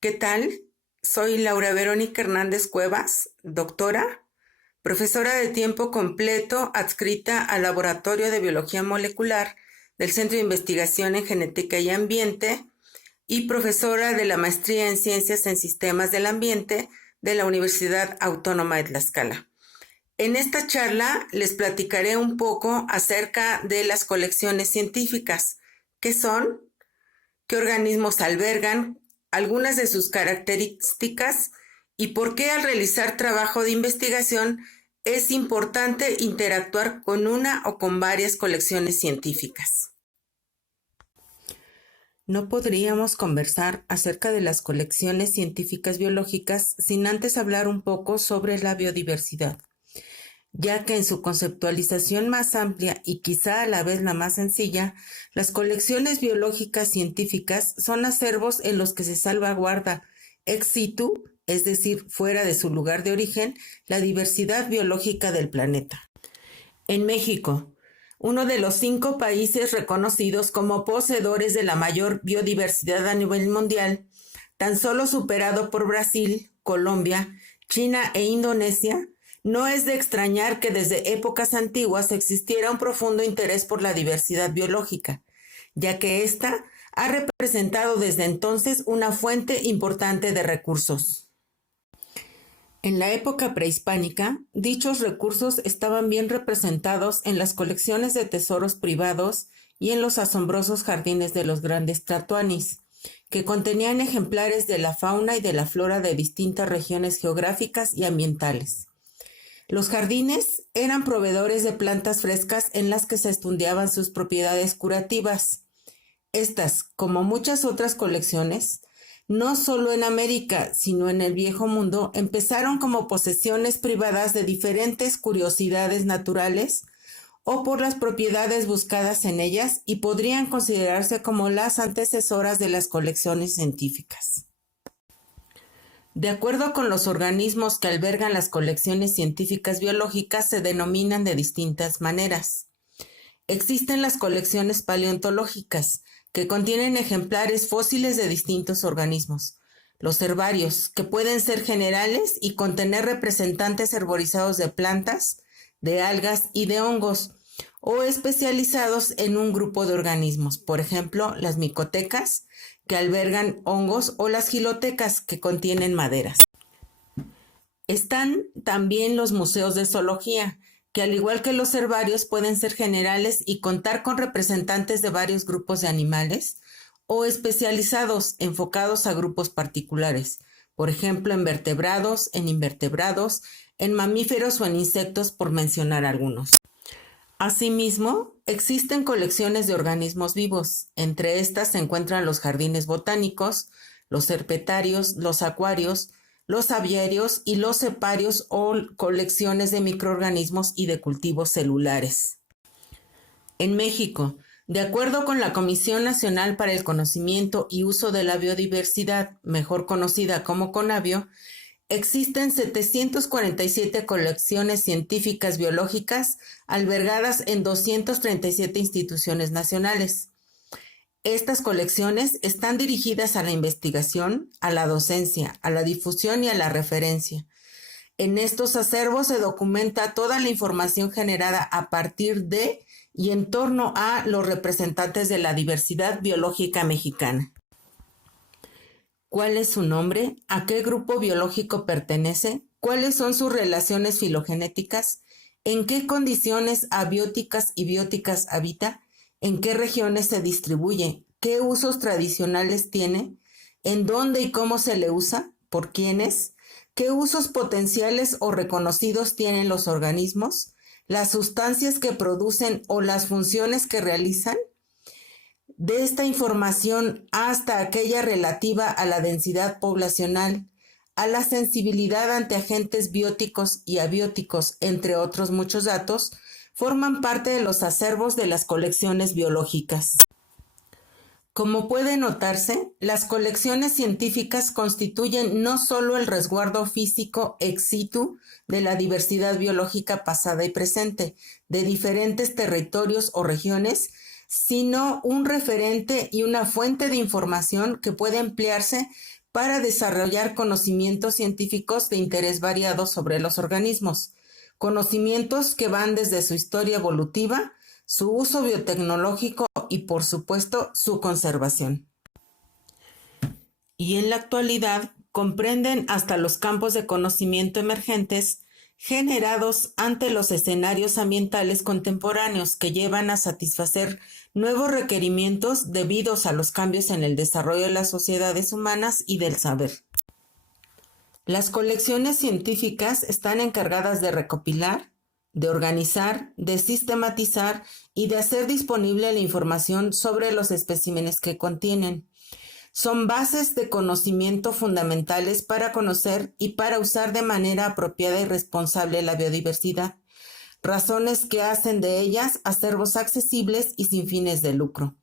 ¿Qué tal? Soy Laura Verónica Hernández Cuevas, doctora, profesora de tiempo completo adscrita al Laboratorio de Biología Molecular del Centro de Investigación en Genética y Ambiente y profesora de la Maestría en Ciencias en Sistemas del Ambiente de la Universidad Autónoma de Tlaxcala. En esta charla les platicaré un poco acerca de las colecciones científicas. ¿Qué son? ¿Qué organismos albergan? Algunas de sus características y por qué al realizar trabajo de investigación es importante interactuar con una o con varias colecciones científicas. No podríamos conversar acerca de las colecciones científicas biológicas sin antes hablar un poco sobre la biodiversidad, ya que en su conceptualización más amplia y quizá a la vez la más sencilla, las colecciones biológicas científicas son acervos en los que se salvaguarda ex situ, es decir, fuera de su lugar de origen, la diversidad biológica del planeta. En México, uno de los 5 países reconocidos como poseedores de la mayor biodiversidad a nivel mundial, tan solo superado por Brasil, Colombia, China e Indonesia, no es de extrañar que desde épocas antiguas existiera un profundo interés por la diversidad biológica, ya que ésta ha representado desde entonces una fuente importante de recursos. En la época prehispánica, dichos recursos estaban bien representados en las colecciones de tesoros privados y en los asombrosos jardines de los grandes tlatoanis, que contenían ejemplares de la fauna y de la flora de distintas regiones geográficas y ambientales. Los jardines eran proveedores de plantas frescas en las que se estudiaban sus propiedades curativas. Estas, como muchas otras colecciones, no solo en América, sino en el Viejo Mundo, empezaron como posesiones privadas de diferentes curiosidades naturales o por las propiedades buscadas en ellas y podrían considerarse como las antecesoras de las colecciones científicas. De acuerdo con los organismos que albergan las colecciones científicas biológicas, se denominan de distintas maneras. Existen las colecciones paleontológicas, que contienen ejemplares fósiles de distintos organismos. Los herbarios, que pueden ser generales y contener representantes herborizados de plantas, de algas y de hongos, o especializados en un grupo de organismos, por ejemplo, las micotecas, que albergan hongos, o las gilotecas, que contienen maderas. Están también los museos de zoología, que al igual que los herbarios pueden ser generales y contar con representantes de varios grupos de animales, o especializados, enfocados a grupos particulares, por ejemplo, en vertebrados, en invertebrados, en mamíferos o en insectos, por mencionar algunos. Asimismo, existen colecciones de organismos vivos. Entre estas se encuentran los jardines botánicos, los herpetarios, los acuarios, los aviarios y los ceparios o colecciones de microorganismos y de cultivos celulares. En México, de acuerdo con la Comisión Nacional para el Conocimiento y Uso de la Biodiversidad, mejor conocida como CONABIO, existen 747 colecciones científicas biológicas albergadas en 237 instituciones nacionales. Estas colecciones están dirigidas a la investigación, a la docencia, a la difusión y a la referencia. En estos acervos se documenta toda la información generada a partir de y en torno a los representantes de la diversidad biológica mexicana. ¿Cuál es su nombre? ¿A qué grupo biológico pertenece? ¿Cuáles son sus relaciones filogenéticas? ¿En qué condiciones abióticas y bióticas habita? ¿En qué regiones se distribuye? ¿Qué usos tradicionales tiene? ¿En dónde y cómo se le usa? ¿Por quiénes? ¿Qué usos potenciales o reconocidos tienen los organismos? ¿Las sustancias que producen o las funciones que realizan? De esta información hasta aquella relativa a la densidad poblacional, a la sensibilidad ante agentes bióticos y abióticos, entre otros muchos datos, forman parte de los acervos de las colecciones biológicas. Como puede notarse, las colecciones científicas constituyen no solo el resguardo físico ex situ de la diversidad biológica pasada y presente de diferentes territorios o regiones, sino un referente y una fuente de información que puede emplearse para desarrollar conocimientos científicos de interés variado sobre los organismos, conocimientos que van desde su historia evolutiva, su uso biotecnológico y, por supuesto, su conservación. Y en la actualidad comprenden hasta los campos de conocimiento emergentes generados ante los escenarios ambientales contemporáneos que llevan a satisfacer nuevos requerimientos debidos a los cambios en el desarrollo de las sociedades humanas y del saber. Las colecciones científicas están encargadas de recopilar, de organizar, de sistematizar y de hacer disponible la información sobre los especímenes que contienen. Son bases de conocimiento fundamentales para conocer y para usar de manera apropiada y responsable la biodiversidad, razones que hacen de ellas acervos accesibles y sin fines de lucro.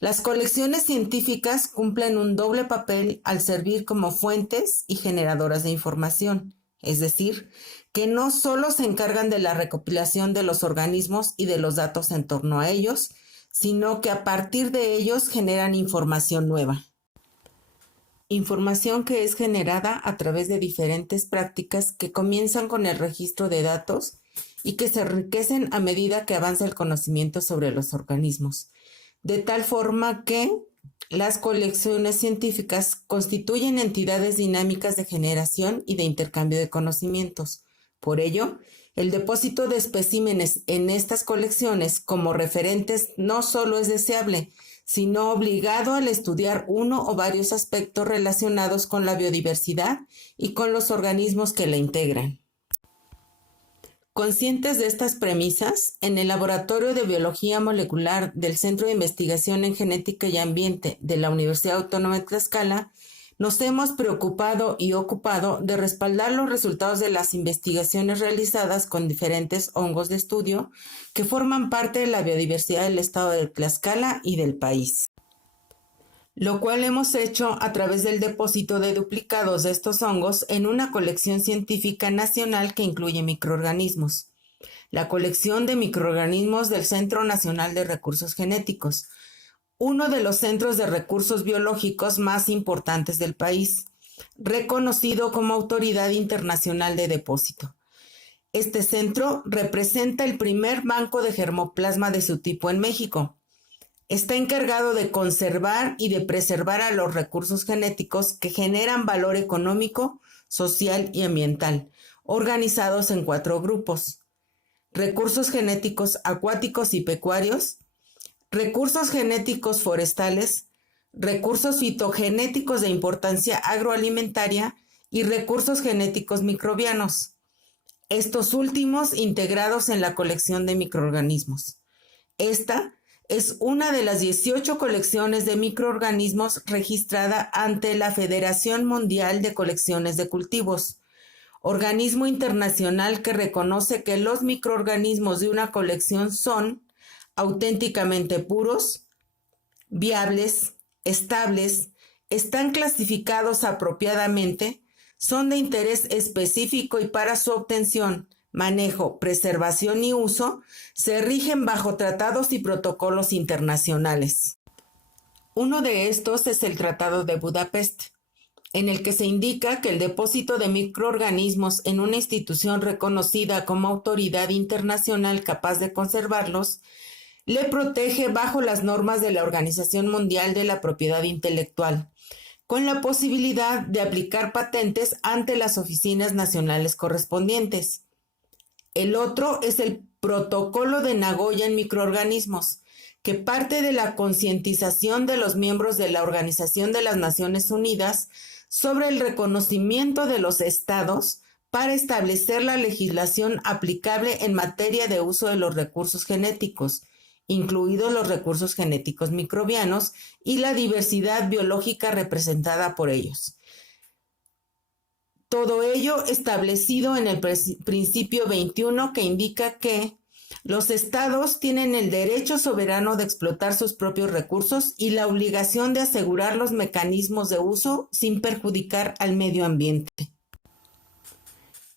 Las colecciones científicas cumplen un doble papel al servir como fuentes y generadoras de información, es decir, que no solo se encargan de la recopilación de los organismos y de los datos en torno a ellos, sino que a partir de ellos generan información nueva. Información que es generada a través de diferentes prácticas que comienzan con el registro de datos y que se enriquecen a medida que avanza el conocimiento sobre los organismos, de tal forma que las colecciones científicas constituyen entidades dinámicas de generación y de intercambio de conocimientos. Por ello, el depósito de especímenes en estas colecciones como referentes no solo es deseable, sino obligado al estudiar uno o varios aspectos relacionados con la biodiversidad y con los organismos que la integran. Conscientes de estas premisas, en el Laboratorio de Biología Molecular del Centro de Investigación en Genética y Ambiente de la Universidad Autónoma de Tlaxcala, nos hemos preocupado y ocupado de respaldar los resultados de las investigaciones realizadas con diferentes hongos de estudio que forman parte de la biodiversidad del estado de Tlaxcala y del país, lo cual hemos hecho a través del depósito de duplicados de estos hongos en una colección científica nacional que incluye microorganismos, la colección de microorganismos del Centro Nacional de Recursos Genéticos, uno de los centros de recursos biológicos más importantes del país, reconocido como Autoridad Internacional de Depósito. Este centro representa el primer banco de germoplasma de su tipo en México. Está encargado de conservar y de preservar a los recursos genéticos que generan valor económico, social y ambiental, organizados en 4 grupos: recursos genéticos acuáticos y pecuarios, recursos genéticos forestales, recursos fitogenéticos de importancia agroalimentaria y recursos genéticos microbianos, estos últimos integrados en la colección de microorganismos. Esta es una de las 18 colecciones de microorganismos registrada ante la Federación Mundial de Colecciones de Cultivos, organismo internacional que reconoce que los microorganismos de una colección son auténticamente puros, viables, estables, están clasificados apropiadamente, son de interés específico y para su obtención, manejo, preservación y uso se rigen bajo tratados y protocolos internacionales. Uno de estos es el Tratado de Budapest, en el que se indica que el depósito de microorganismos en una institución reconocida como autoridad internacional capaz de conservarlos le protege bajo las normas de la Organización Mundial de la Propiedad Intelectual, con la posibilidad de aplicar patentes ante las oficinas nacionales correspondientes. El otro es el Protocolo de Nagoya en microorganismos, que parte de la concientización de los miembros de la Organización de las Naciones Unidas sobre el reconocimiento de los estados para establecer la legislación aplicable en materia de uso de los recursos genéticos, incluidos los recursos genéticos microbianos y la diversidad biológica representada por ellos. Todo ello establecido en el principio 21, que indica que los estados tienen el derecho soberano de explotar sus propios recursos y la obligación de asegurar los mecanismos de uso sin perjudicar al medio ambiente.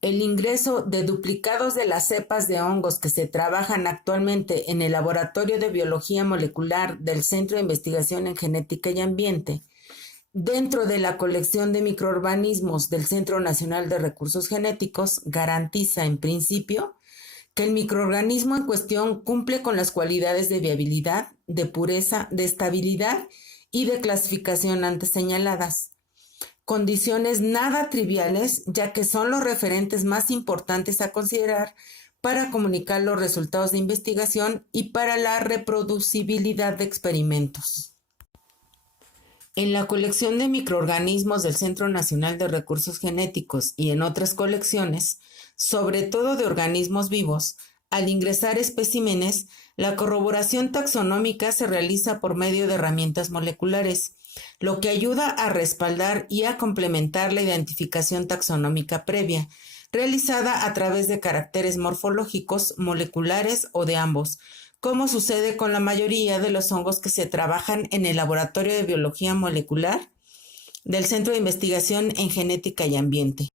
El ingreso de duplicados de las cepas de hongos que se trabajan actualmente en el Laboratorio de Biología Molecular del Centro de Investigación en Genética y Ambiente dentro de la colección de microorganismos del Centro Nacional de Recursos Genéticos garantiza, en principio, que el microorganismo en cuestión cumple con las cualidades de viabilidad, de pureza, de estabilidad y de clasificación antes señaladas. Condiciones nada triviales, ya que son los referentes más importantes a considerar para comunicar los resultados de investigación y para la reproducibilidad de experimentos. En la colección de microorganismos del Centro Nacional de Recursos Genéticos y en otras colecciones, sobre todo de organismos vivos, al ingresar especímenes, la corroboración taxonómica se realiza por medio de herramientas moleculares, lo que ayuda a respaldar y a complementar la identificación taxonómica previa, realizada a través de caracteres morfológicos, moleculares o de ambos, como sucede con la mayoría de los hongos que se trabajan en el Laboratorio de Biología Molecular del Centro de Investigación en Genética y Ambiente.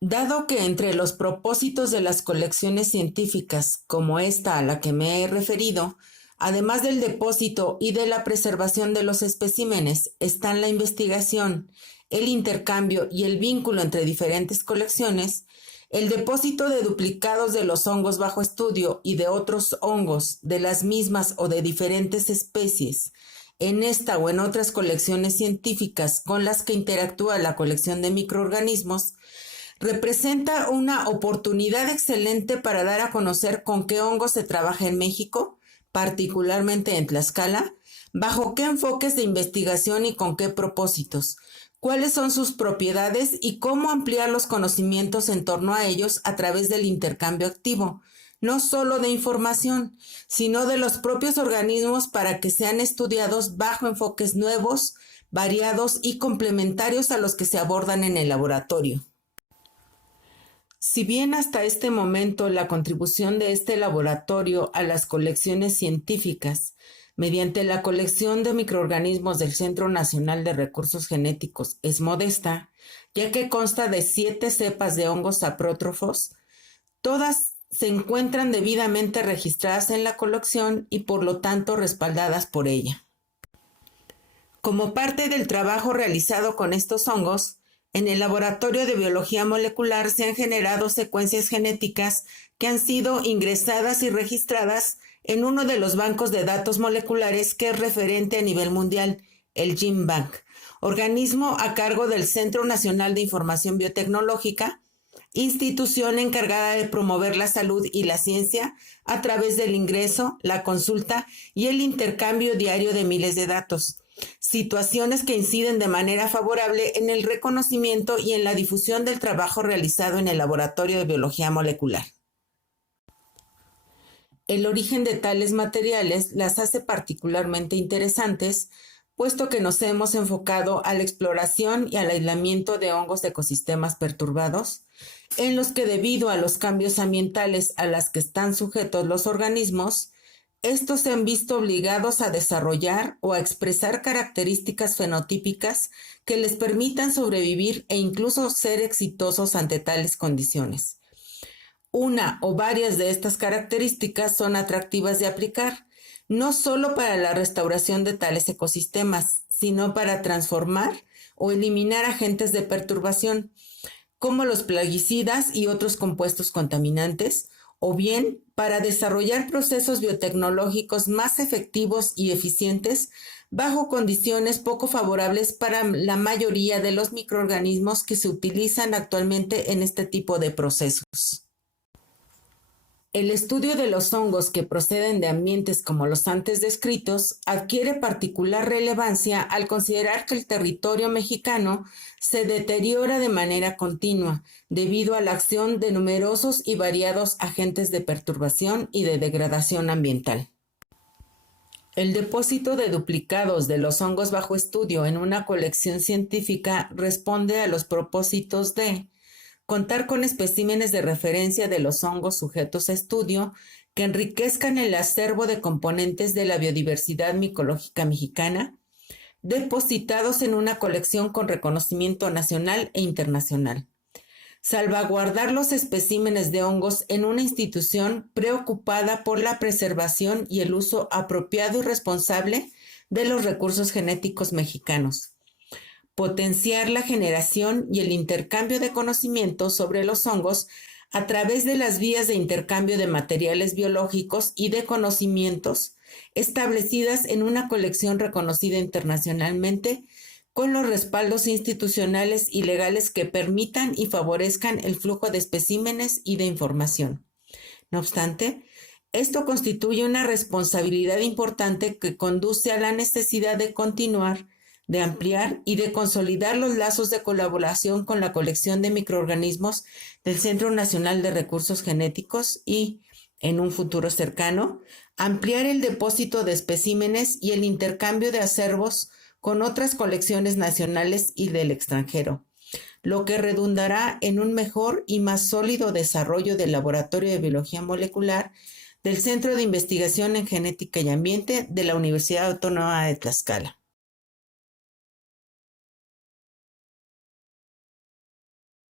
Dado que entre los propósitos de las colecciones científicas, como esta a la que me he referido, además del depósito y de la preservación de los especímenes, están la investigación, el intercambio y el vínculo entre diferentes colecciones, el depósito de duplicados de los hongos bajo estudio y de otros hongos de las mismas o de diferentes especies en esta o en otras colecciones científicas con las que interactúa la colección de microorganismos, representa una oportunidad excelente para dar a conocer con qué hongos se trabaja en México, particularmente en Tlaxcala, bajo qué enfoques de investigación y con qué propósitos, cuáles son sus propiedades y cómo ampliar los conocimientos en torno a ellos a través del intercambio activo, no solo de información, sino de los propios organismos para que sean estudiados bajo enfoques nuevos, variados y complementarios a los que se abordan en el laboratorio. Si bien hasta este momento la contribución de este laboratorio a las colecciones científicas, mediante la colección de microorganismos del Centro Nacional de Recursos Genéticos, es modesta, ya que consta de 7 cepas de hongos saprótrofos, todas se encuentran debidamente registradas en la colección y por lo tanto respaldadas por ella. Como parte del trabajo realizado con estos hongos, en el Laboratorio de Biología Molecular se han generado secuencias genéticas que han sido ingresadas y registradas en uno de los bancos de datos moleculares que es referente a nivel mundial, el GenBank, organismo a cargo del Centro Nacional de Información Biotecnológica, institución encargada de promover la salud y la ciencia a través del ingreso, la consulta y el intercambio diario de miles de datos. Situaciones que inciden de manera favorable en el reconocimiento y en la difusión del trabajo realizado en el Laboratorio de Biología Molecular. El origen de tales materiales las hace particularmente interesantes, puesto que nos hemos enfocado a la exploración y al aislamiento de hongos de ecosistemas perturbados, en los que debido a los cambios ambientales a los que están sujetos los organismos, estos se han visto obligados a desarrollar o a expresar características fenotípicas que les permitan sobrevivir e incluso ser exitosos ante tales condiciones. Una o varias de estas características son atractivas de aplicar, no solo para la restauración de tales ecosistemas, sino para transformar o eliminar agentes de perturbación, como los plaguicidas y otros compuestos contaminantes, o bien para desarrollar procesos biotecnológicos más efectivos y eficientes bajo condiciones poco favorables para la mayoría de los microorganismos que se utilizan actualmente en este tipo de procesos. El estudio de los hongos que proceden de ambientes como los antes descritos adquiere particular relevancia al considerar que el territorio mexicano se deteriora de manera continua debido a la acción de numerosos y variados agentes de perturbación y de degradación ambiental. El depósito de duplicados de los hongos bajo estudio en una colección científica responde a los propósitos de contar con especímenes de referencia de los hongos sujetos a estudio que enriquezcan el acervo de componentes de la biodiversidad micológica mexicana, depositados en una colección con reconocimiento nacional e internacional. Salvaguardar los especímenes de hongos en una institución preocupada por la preservación y el uso apropiado y responsable de los recursos genéticos mexicanos, potenciar la generación y el intercambio de conocimientos sobre los hongos a través de las vías de intercambio de materiales biológicos y de conocimientos establecidas en una colección reconocida internacionalmente, con los respaldos institucionales y legales que permitan y favorezcan el flujo de especímenes y de información. No obstante, esto constituye una responsabilidad importante que conduce a la necesidad de continuar, de ampliar y de consolidar los lazos de colaboración con la colección de microorganismos del Centro Nacional de Recursos Genéticos y, en un futuro cercano, ampliar el depósito de especímenes y el intercambio de acervos con otras colecciones nacionales y del extranjero, lo que redundará en un mejor y más sólido desarrollo del Laboratorio de Biología Molecular del Centro de Investigación en Genética y Ambiente de la Universidad Autónoma de Tlaxcala.